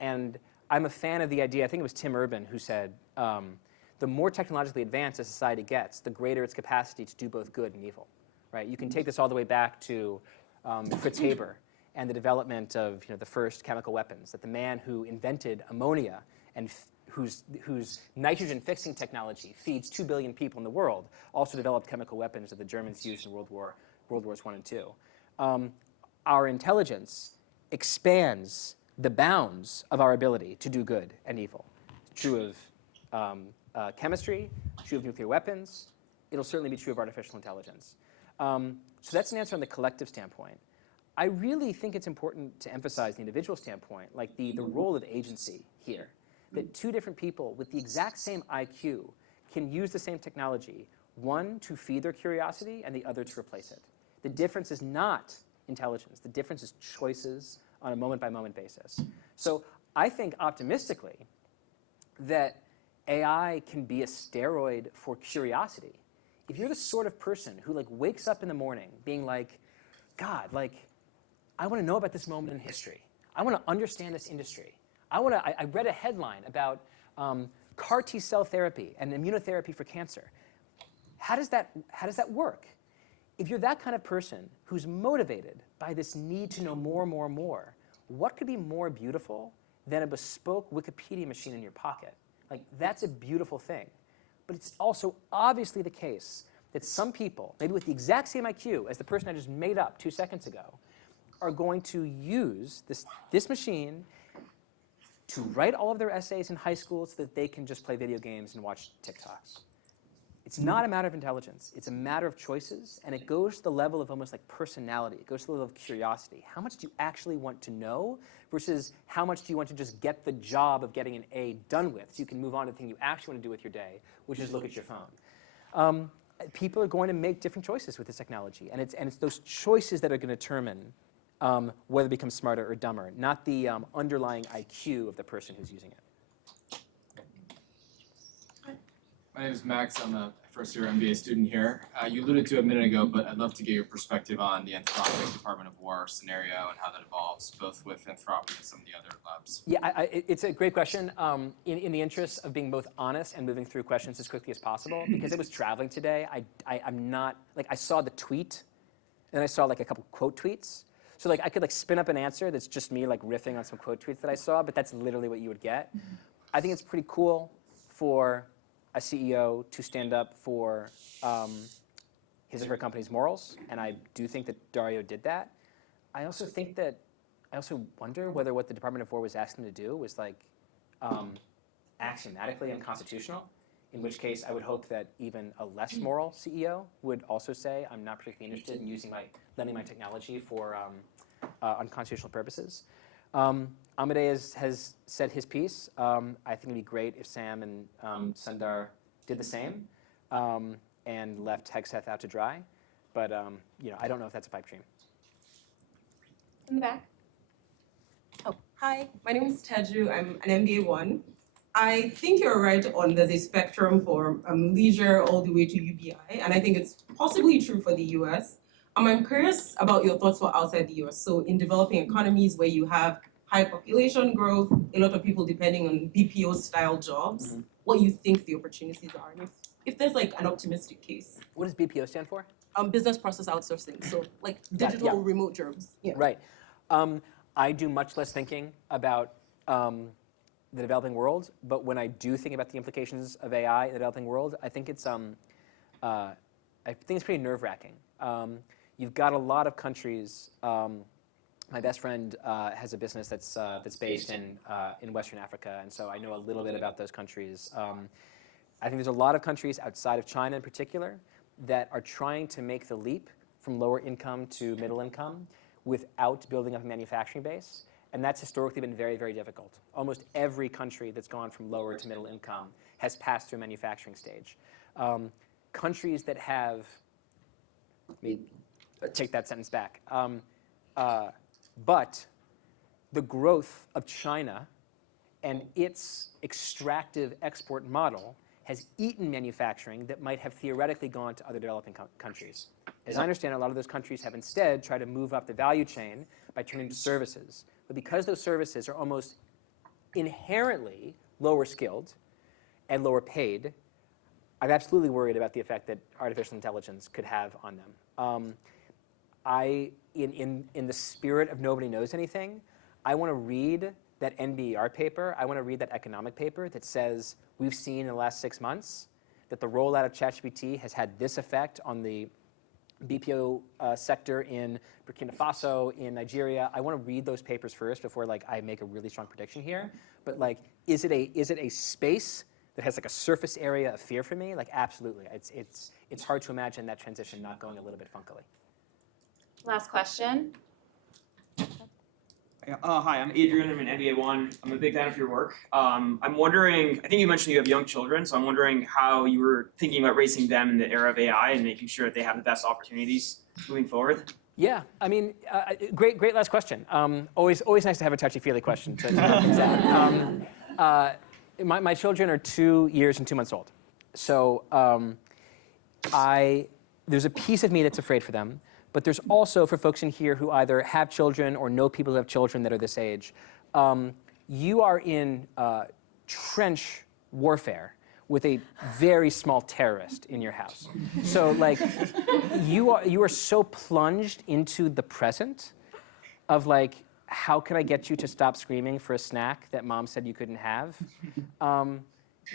And I'm a fan of the idea, I think it was Tim Urban who said, the more technologically advanced a society gets, the greater its capacity to do both good and evil, right? You can take this all the way back to Fritz Haber and the development of the first chemical weapons, that the man who invented ammonia and whose nitrogen fixing technology feeds 2 billion people in the world also developed chemical weapons that the Germans used in World Wars I and II. Our intelligence expands the bounds of our ability to do good and evil. It's true of chemistry, true of nuclear weapons. It'll certainly be true of artificial intelligence. So that's an answer on the collective standpoint. I really think it's important to emphasize the individual standpoint, like the role of agency here, that two different people with the exact same IQ can use the same technology, one to feed their curiosity and the other to replace it. The difference is not intelligence. The difference is choices on a moment-by-moment basis. So I think optimistically that AI can be a steroid for curiosity. If you're the sort of person who wakes up in the morning being like, God, I want to know about this moment in history. I want to understand this industry. I read a headline about CAR T-cell therapy and immunotherapy for cancer. How does that work? If you're that kind of person who's motivated by this need to know more, what could be more beautiful than a bespoke Wikipedia machine in your pocket? That's a beautiful thing. But it's also obviously the case that some people, maybe with the exact same IQ as the person I just made up 2 seconds ago, are going to use this machine to write all of their essays in high school so that they can just play video games and watch TikToks. It's not a matter of intelligence. It's a matter of choices, and it goes to the level of almost like personality. It goes to the level of curiosity. How much do you actually want to know versus how much do you want to just get the job of getting an A done with so you can move on to the thing you actually want to do with your day, which is look at your phone. People are going to make different choices with this technology, and it's those choices that are going to determine whether it becomes smarter or dumber, not the underlying IQ of the person who's using it. My name is Max. I'm a first-year MBA student here. You alluded to it a minute ago, but I'd love to get your perspective on the Anthropic Department of War scenario and how that evolves, both with Anthropic and some of the other labs. Yeah, it's a great question. In the interest of being both honest and moving through questions as quickly as possible, because I was traveling today, I'm not, I saw the tweet, and then I saw a couple quote tweets. So I could spin up an answer that's just me riffing on some quote tweets that I saw, but that's literally what you would get. I think it's pretty cool for a CEO to stand up for his or her company's morals, and I do think that Dario did that. I also wonder whether what the Department of War was asking them to do was axiomatically unconstitutional, in which case I would hope that even a less moral CEO would also say, I'm not particularly interested in lending my technology for unconstitutional purposes. Amadeus has said his piece. I think it'd be great if Sam and Sundar did the same and left Hegseth out to dry. But I don't know if that's a pipe dream. In the back. Oh, hi. My name is Teju. I'm an MBA 1. I think you're right on the spectrum for leisure all the way to UBI, and I think it's possibly true for the US. I'm curious about your thoughts for outside the US. So in developing economies where you have high population growth, a lot of people depending on BPO-style jobs, what you think the opportunities are, and if there's an optimistic case. What does BPO stand for? Business process outsourcing, so digital remote jobs. Yeah. Right. I do much less thinking about the developing world, but when I do think about the implications of AI in the developing world, I think it's pretty nerve-wracking. You've got a lot of countries. My best friend has a business that's based in Western Africa, and so I know a little bit about those countries. I think there's a lot of countries outside of China in particular that are trying to make the leap from lower income to middle income without building up a manufacturing base. And that's historically been very, very difficult. Almost every country that's gone from lower to middle income has passed through a manufacturing stage. Countries that have, let me take that sentence back. But the growth of China and its extractive export model has eaten manufacturing that might have theoretically gone to other developing countries. As I understand it, a lot of those countries have instead tried to move up the value chain by turning to services. But because those services are almost inherently lower skilled and lower paid, I'm absolutely worried about the effect that artificial intelligence could have on them. In the spirit of nobody knows anything, I want to read that NBER paper. I want to read that economic paper that says we've seen in the last 6 months that the rollout of ChatGPT has had this effect on the BPO sector in Burkina Faso, in Nigeria. I want to read those papers first before I make a really strong prediction here. But is it a space that has a surface area of fear for me? Absolutely. It's hard to imagine that transition not going a little bit funkily. Last question. Hi, I'm Adrian. I'm an MBA 1. I'm a big fan of your work. I'm wondering, I think you mentioned you have young children, so I'm wondering how you were thinking about raising them in the era of AI and making sure that they have the best opportunities moving forward. Yeah, I mean, great last question. Always nice to have a touchy-feely question to help things out. My children are 2 years and 2 months old. So there's a piece of me that's afraid for them. But there's also, for folks in here who either have children or know people who have children that are this age, you are in trench warfare with a very small terrorist in your house. So you are so plunged into the present of how can I get you to stop screaming for a snack that mom said you couldn't have?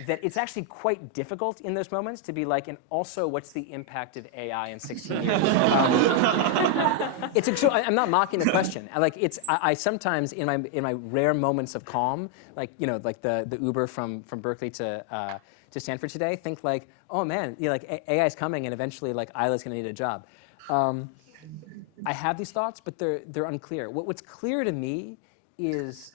That it's actually quite difficult in those moments to be and also what's the impact of AI in 16 years? I'm not mocking the question. I sometimes in my rare moments of calm, the Uber from Berkeley to Stanford today, think oh man, AI is coming and eventually Isla's gonna need a job. I have these thoughts, but they're unclear. What's clear to me is.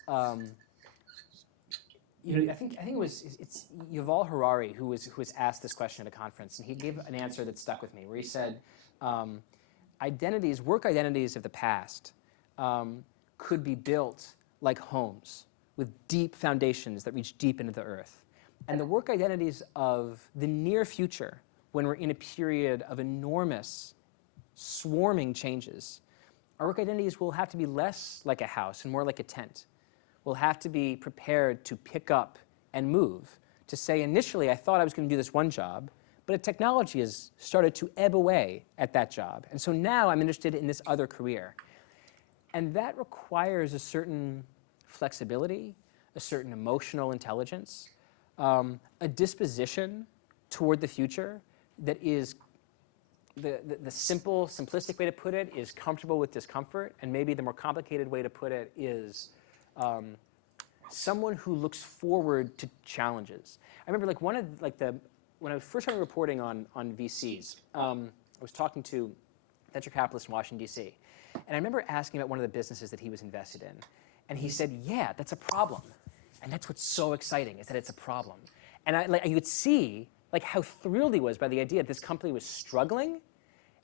I think it's Yuval Harari who was asked this question at a conference, and he gave an answer that stuck with me, where he said, work identities of the past could be built like homes with deep foundations that reach deep into the earth. And the work identities of the near future, when we're in a period of enormous swarming changes, our work identities will have to be less like a house and more like a tent. We'll have to be prepared to pick up and move, to say initially I thought I was going to do this one job, but a technology has started to ebb away at that job. And so now I'm interested in this other career. And that requires a certain flexibility, a certain emotional intelligence, a disposition toward the future that is, the simplistic way to put it is comfortable with discomfort, and maybe the more complicated way to put it is someone who looks forward to challenges. I remember when I first started reporting on VCs, I was talking to a venture capitalist in Washington, D.C. And I remember asking about one of the businesses that he was invested in. And he said, yeah, that's a problem. And that's what's so exciting, is that it's a problem. And you could see how thrilled he was by the idea that this company was struggling,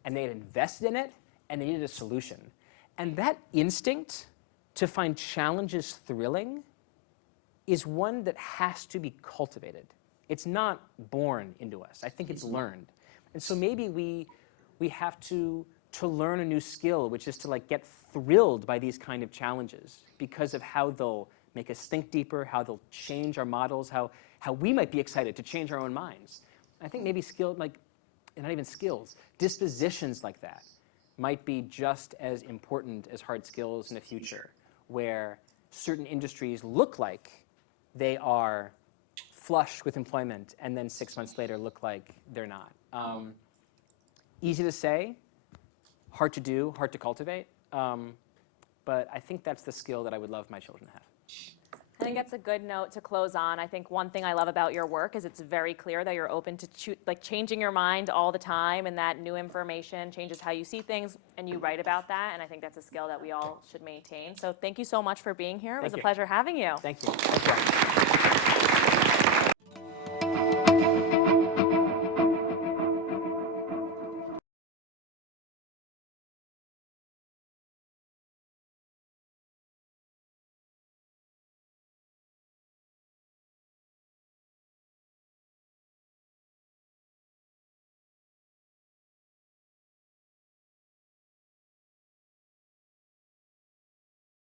and they had invested in it, and they needed a solution. And that instinct to find challenges thrilling is one that has to be cultivated. It's not born into us. I think it's learned. And so maybe we have to learn a new skill, which is to get thrilled by these kind of challenges because of how they'll make us think deeper, how they'll change our models, how we might be excited to change our own minds. I think maybe not even skills, dispositions like that might be just as important as hard skills in the future, where certain industries look like they are flush with employment and then 6 months later look like they're not. Easy to say, hard to do, hard to cultivate, but I think that's the skill that I would love my children to have. I think that's a good note to close on. I think one thing I love about your work is it's very clear that you're open to changing your mind all the time, and that new information changes how you see things, and you write about that, and I think that's a skill that we all should maintain. So thank you so much for being here. It was a pleasure having you. Thank you.